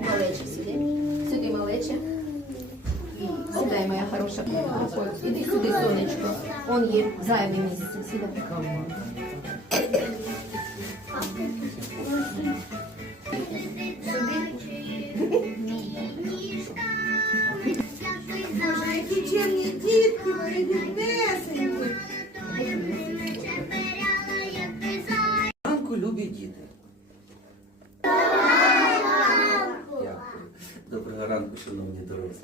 Малече сюди. Сюди малече. Сідай, моя хороша. Іди сюди, сонечко. Он є зайве місце. Сідай. Боже,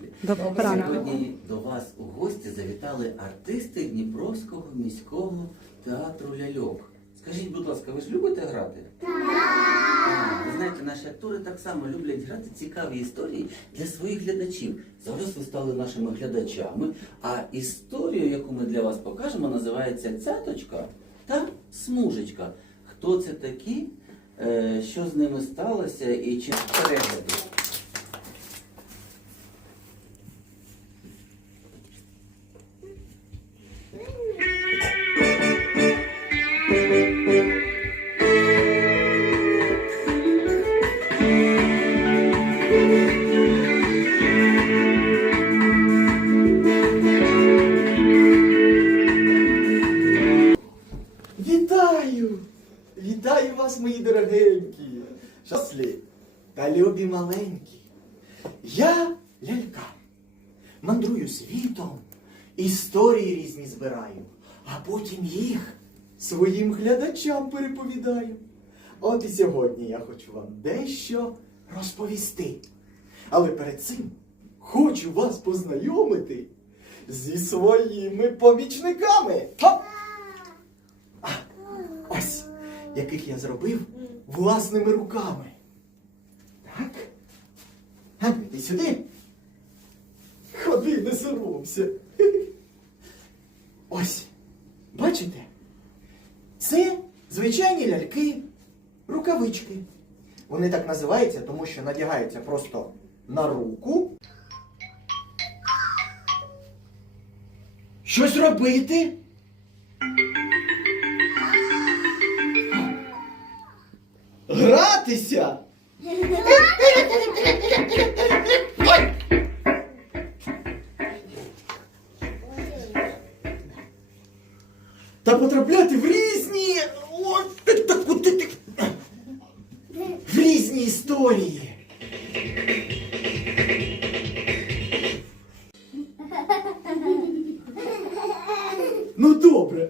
дорослі. Доброго. Сьогодні до вас у гості завітали артисти Дніпровського міського театру ляльок. Скажіть, будь ласка, ви ж любите грати? Так! Ви знаєте, наші актори так само люблять грати цікаві історії для своїх глядачів. Зараз ви стали нашими глядачами, а історію, яку ми для вас покажемо, називається Цяточка та Смужечка. Хто це такі? е, Що з ними сталося і чи перегляди? Своїм глядачам переповідаю. От і сьогодні я хочу вам дещо розповісти. Але перед цим хочу вас познайомити зі своїми помічниками. Хоп! Ось, яких я зробив власними руками. Так. Ганю, іди сюди. Ходи, не соромся. Ось, бачите? Це звичайні ляльки, рукавички. Вони так називаються, тому що надягаються просто на руку. Щось робити. Гратися! Та потрапляти в різні. Ти- В різні історії. Ну добре.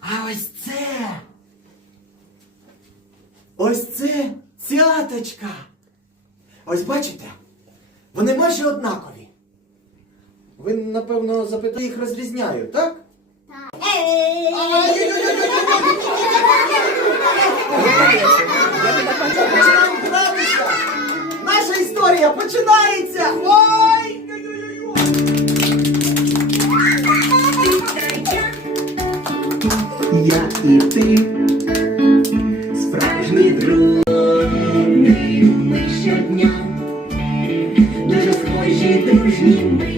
А ось це. Ось це цяточка. Ось бачите? Вони майже однакові. Ви, напевно, запитали їх розрізняю, так? Наша історія починається! Ой! Я і ти справжні друзі, ми щодня дуже схожі, дружні ми,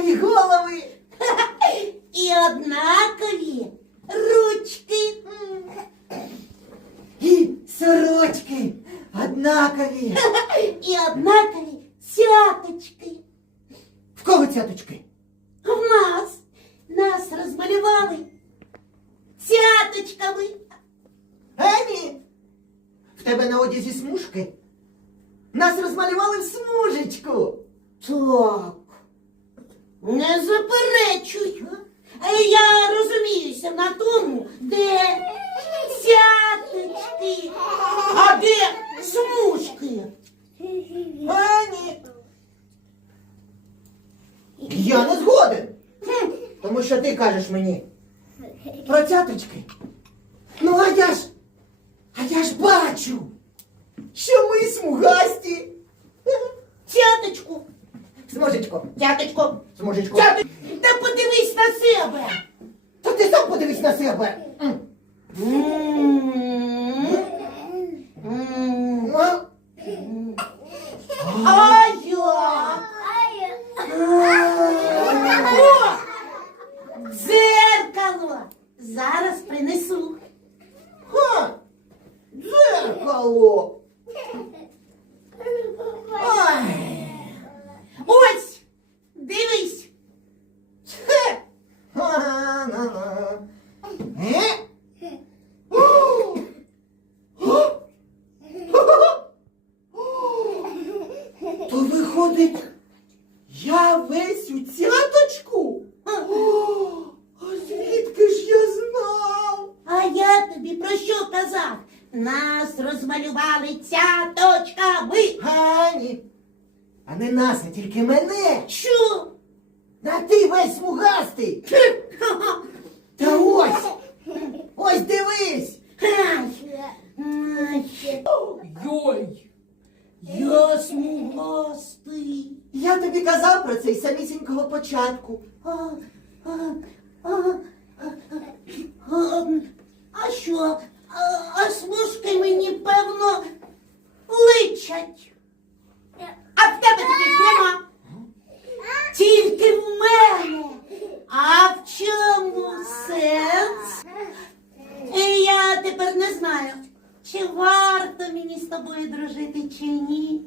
однакові голови. І однакові ручки. І сорочки однакові. І однакові цяточки. В кого цяточки? В нас нас розмалювали цяточками. Емі, в тебе на одязі смужки. Нас розмалювали в смужечку. Так. Не заперечуй. Е, Я розуміюся на тому, де цяточки, а де смужки. Емі. Я не згоден. Тому що ти кажеш мені про цяточки. Ну, а я ж. А я ж бачу, що ми смугасті. Цяточку, Смужечко, цяточку, смужечко. цяточку. Та подивись на себе. Та ти сам подивись на себе. М. М. А? А я? О! Дзеркало! Зараз принесу. Ха! Дзеркало! Ой! Ось! Дивись! Хе! Ха-ха-на-на. Е? О! О! То виходить, я весь у цяточку? О, А звідки ж я знав? А я тобі про що казав? Нас розмалювали цяточками. Гані! А не нас, а тільки мене! Що? А ти весь смугастий! Та ось! Ось дивись! Йой! Я смугастий. Я тобі казав про це із самісінького початку. А, а, а, а, а, а що? А, а смужки мені, певно, личать. А в тебе таких нема. Тільки в мене. А в чому сенс? І я тепер не знаю, чи варто мені з тобою дружити, чи ні.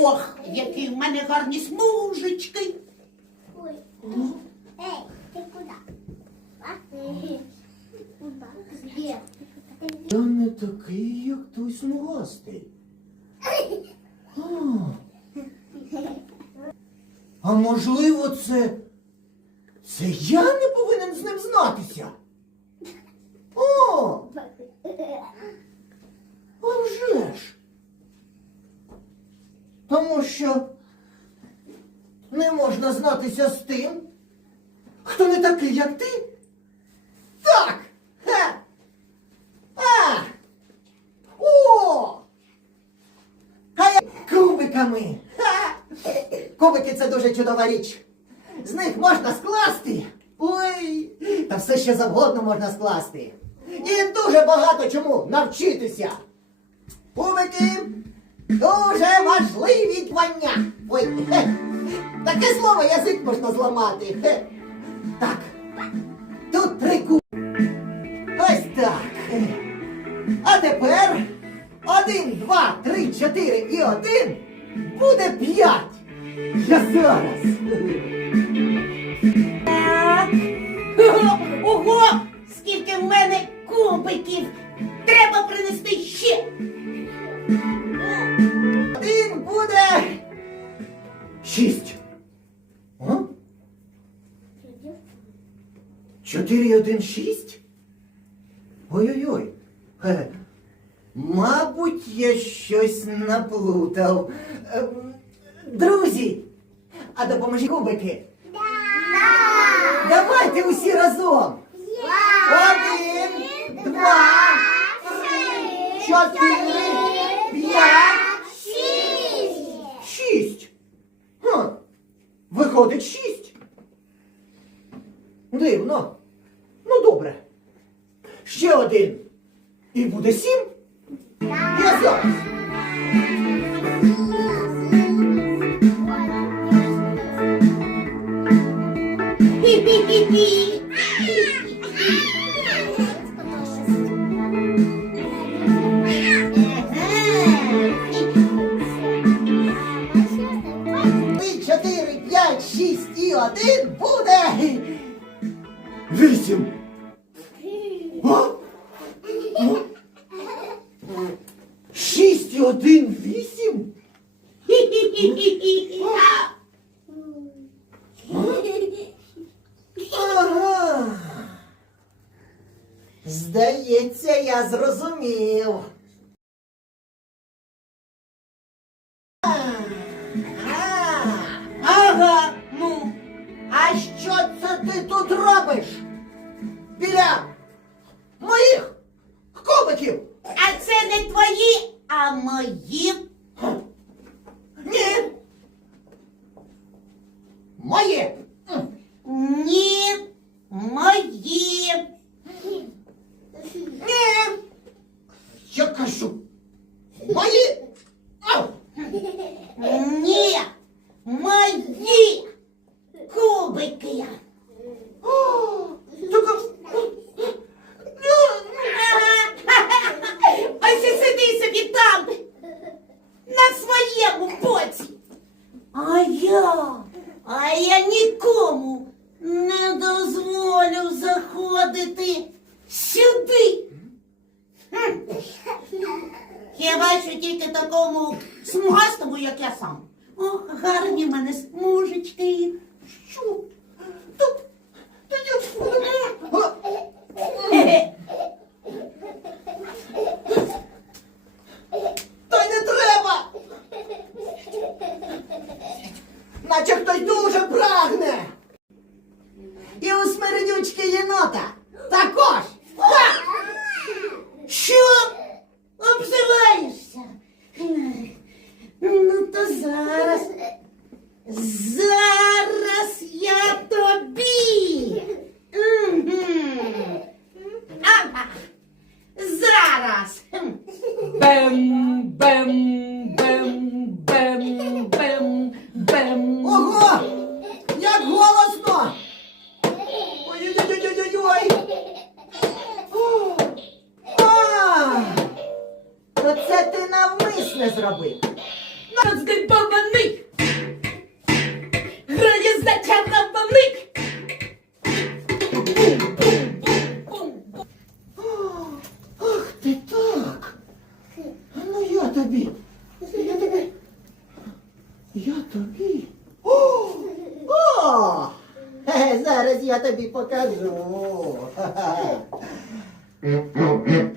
Ох, які в мене гарні смужечки. Ой. Эй, ты куда? А? Куда? Где? Я не такий, як той смугастий. А, а можливо, це. Це я не повинен з ним знатися. О! А вже ж. Тому що не можна знатися з тим, хто не такий, як ти. Так! Ха! А! О! А я кубиками! Ха! Кубики це дуже чудова річ. З них можна скласти. Ой, та все ще завгодно можна скласти. І дуже багато чому навчитися. Кубики дуже важливі тлання. Ой, хе, таке слово язик можна зламати. Хе. Так, тут три кубики. Ось так. А тепер один, два, три, чотири і один буде п'ять. Я зараз. Так. Ого! Скільки в мене кубиків! Треба принести ще! Один буде. Шість. О? Чотири і один шість? Ой-ой-ой. Е, Мабуть, я щось наплутав. Ем, Друзі, а допоможіть кубики. Давайте усі разом. Один, два, три, чотири, п'ять, шість. Ха, виходить шість. Дивно. Ну, добре. Ще один. І буде сім. Я зараз. Три, я зрозумів. Ага, ну, а що це ти тут робиш? Біля моїх кубиків? А це не твої, а мої. Ні. Моє. Ні, мої. Ні. Кажу. Мої. Ні, мої кубики. О, так, Ось і сиди собі там, на своєму боці. А я, а я нікому не дозволю заходити сюди. Хм. Хіба що тільки такому смугастому, як я сам. Ох, гарні мене смужечки. що? Та, та я... Та не треба! Наче хтось дуже прагне! І у смердючки єнота Я тобі! О! О! Зараз я тобі покажу!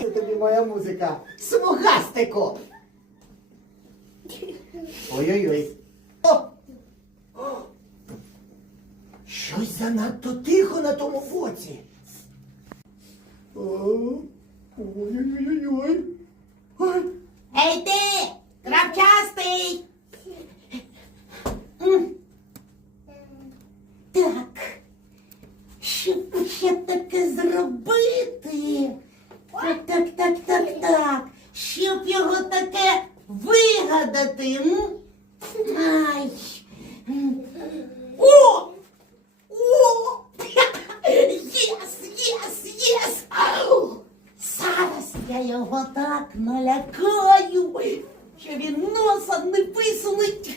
Це тобі моя музика. Смугастику! Ой-ой-ой. Щось занадто тихо на тому боці. Ой-ой-ой. Ой. Ей ти, кравчастий. М. Так. Що б ще таке зробити? Так, так, так, так, так. Щоб його таке вигадати. Ай. О! О! Єс, єс, єс! Зараз я його так налякаю, що він носа не висунуть.